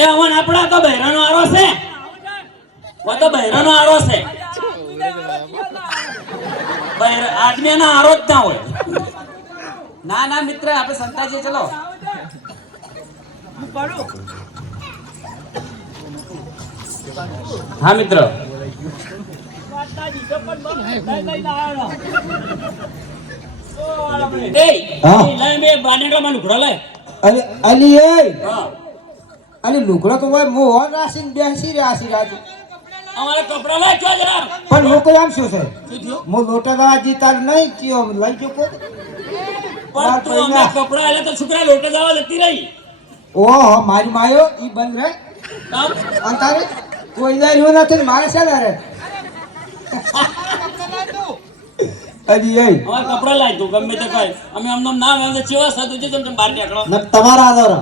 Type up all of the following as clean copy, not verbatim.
એ oven આપડા તો બહેરાનો આરો છે. વો તો બહેરાનો આરો છે. આદમી ના આરો જ ના હોય. ના ના મિત્ર આપણે સંતાજી ચલો. હા મિત્ર. અલી એ અલી લુગડો તો હોય મોહન રાશિ બેસી રાશિ રાજુ અમારે કપડા લઈ જો જરા. પણ લોકો આમ શું છે મો લોટા દવા જીતા નહીં કયો લઈ જો કો પણ તું અમે કપડા આલે તો છોકરા લોટે જવા જતી રહી. ઓહો મારી માયો ઈ બંધ રહે અંતારે કોઈ ના રહ્યો નથી મારે છે ને રે અલી એ અમાર કપડા લાય તું ગમે તે કઈ અમે અમને નામ આવે ચેવા સાધુ છે તમે બહાર નીકળો. ન તમારા આદર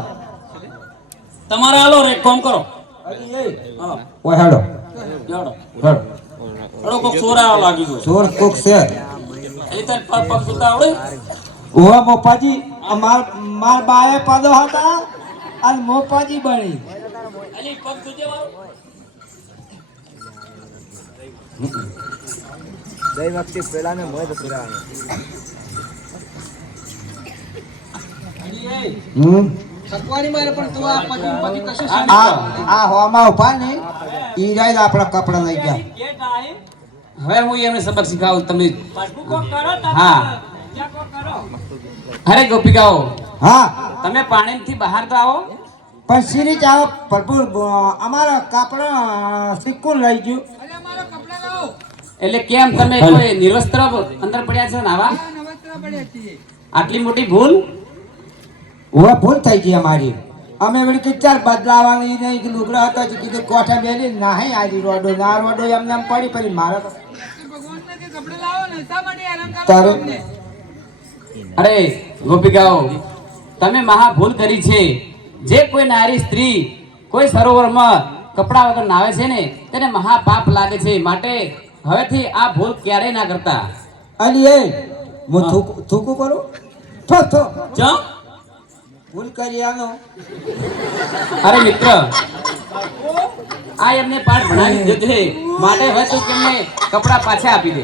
તમારા આલો રે કામ કરો. અલી એ હા ઓય હેડો જોડો હેડો અડો કો સોરા લાગી ગયો. ચોર કોક છે એ તર પગ પગ સુતા આવડે. ઓહો મોપાજી માર બાએ પાદો હતા અને મોપાજી બની અલી પગ સુજે વાળો. દઈ વખતે પેલા ને મોય તો પુરાવાનો સકવારી મારે પણ તું આ પતિ કશું આ હોમાં ઉભા ને ઈ જાય આપણા કપડા લઈ ગયા. હવે હું એમને સબક શીખાવું તમને. કરો હા કરો. અરે ગોપિકાઓ હા તમે પાણીથી બહાર તો આવો. પણ સિરી જાવ ભરપૂર અમારા કાપડા સિક્કું લઈ ગયું. એટલે કેમ તમે કોઈ નિર્વસ્ત્ર અંદર પડ્યા છો નાવા? આટલી મોટી ભૂલ. ઓવા ભૂલ થઈ ગઈ અમારી. અમે વળી કે ચાલ બદલાવાની નહીં લુગડા હતા જ કીધું કોઠા બેલી નાહી આવી રોડો ના રોડો એમને એમ પડી પડી મારે તારે અરે ગોપિકાઓ તમે મહા ભૂલ કરી છે. જે કોઈ નારી સ્ત્રી કોઈ સરોવરમાં કપડા વગર નાવે છે ને તેને મહા પાપ લાગે છે. માટે હવેથી આ ભૂલ ક્યારેય ના કરતા. અલી એ હું થૂકું કરું થો થો જો ભૂલ કરી આનો. અરે મિત્ર આ એમને પાઠ ભણાવી દીધો છે. માટે હવે તું તેમને કપડા પાછા આપી દે.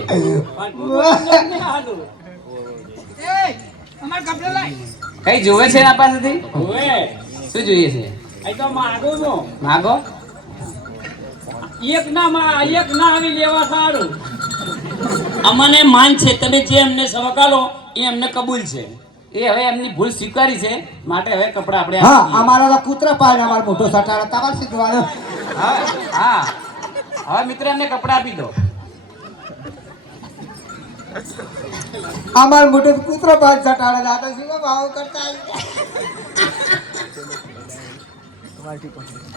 કઈ જોવે છે આ પાસેથી? ઓએ શું જોઈએ છે? આ તો માગો નો માગો. એક ના આવી લેવા સારું. અમને માન છે તમે જે અમને સવકાલો એ અમને કબૂલ છે. એ હવે એમની ભૂલ સ્વીકારી છે. માટે હવે કપડા આપણે હા આપી દઈએ. અમારા તો કૂતરા પાડે અમારો મોટો સટાડો તમારે શીખવાનો. હા હવે મિત્ર એમને કપડા આપી દો. અમારો મોટો કૂતરો પાડ સટાડે દાદા શીખો ભાવ કરતા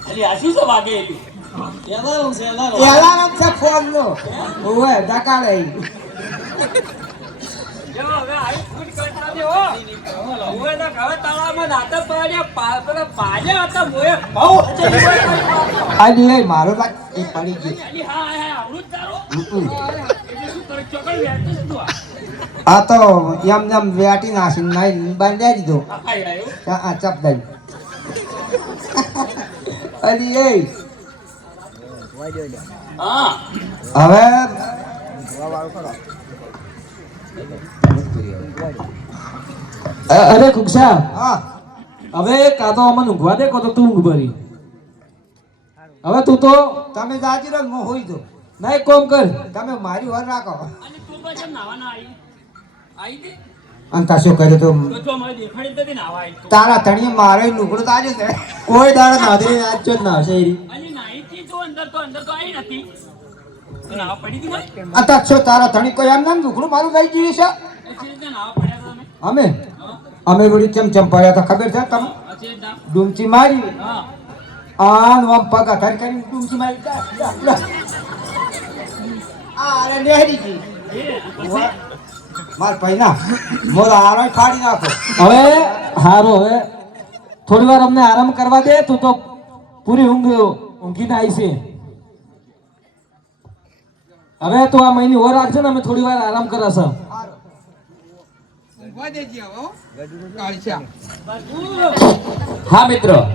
અલી આ શું છે વાગે એલી? એલાર્મ છે ફોન નો ઓએ ડકાડે જો હવે આઈ ફૂટ કરતા દે હો. ઓએ ના હવે તાળામાં નાટક પાડ્યા પેલા પાડ્યા હતા મોએ બહુ અલી એ મારો લાગ એ પડી ગયો. અલી હા હા આવડું જ તારો. એટલે શું કરે ચોકડ વેચતો છે તું આ? આ તો એમ એમ વેટી નાસી નહીં બાંધી દીધો. આ ખાઈ રહ્યો. આ ચપ દઈ અલી એ હા હવે અરે કુક્ષા હા હવે કાતો અમને ઊંઘવા દે કો તો તું ઊંઘ ભરી. હવે તું તો તમે જાજી રહો હું હોઈ દો. નહીં કોમ કર. તમે મારી વર રાખો અને તું પછી નાવાના આવી દે. અને કશું કર્યું તો તો મારે દેખાડી દે નાવા આવી. તારા ધણીએ મારે લુગડું તાર્યું છે. કોઈ દાડા નાદરી નાચો જ ના હશે એરી. અલી નાઈ થી તો અંદર તો આવી નથી. તો નાવા પડી ગઈ ને? અત્યારે છો તારા ધણી કોઈ એમ નામ લુગડું મારું લઈ ગયું છે. અચે જ નાવા પડ્યા હતા તમે. અમે વળી ચમ પડ્યા હતા ખબર છે તમે? અચે જ ના. ડૂમચી મારી હા આન વમ પગ અધર કરીને ડૂમચી મારી આ અરે નેહરી ગઈ માર પૈના મોરા આરો ફાડી નાખો. હવે હારો હવે થોડી વાર અમને આરામ કરવા દે. તું તો પૂરી ઊંઘીને આવી છે. હવે તો આ મહિની ઓર રાખશે ને અમે થોડી વાર આરામ કરાશે. ઊંઘવા દેજે હવે. કાળીચા. બાજુ હા મિત્રો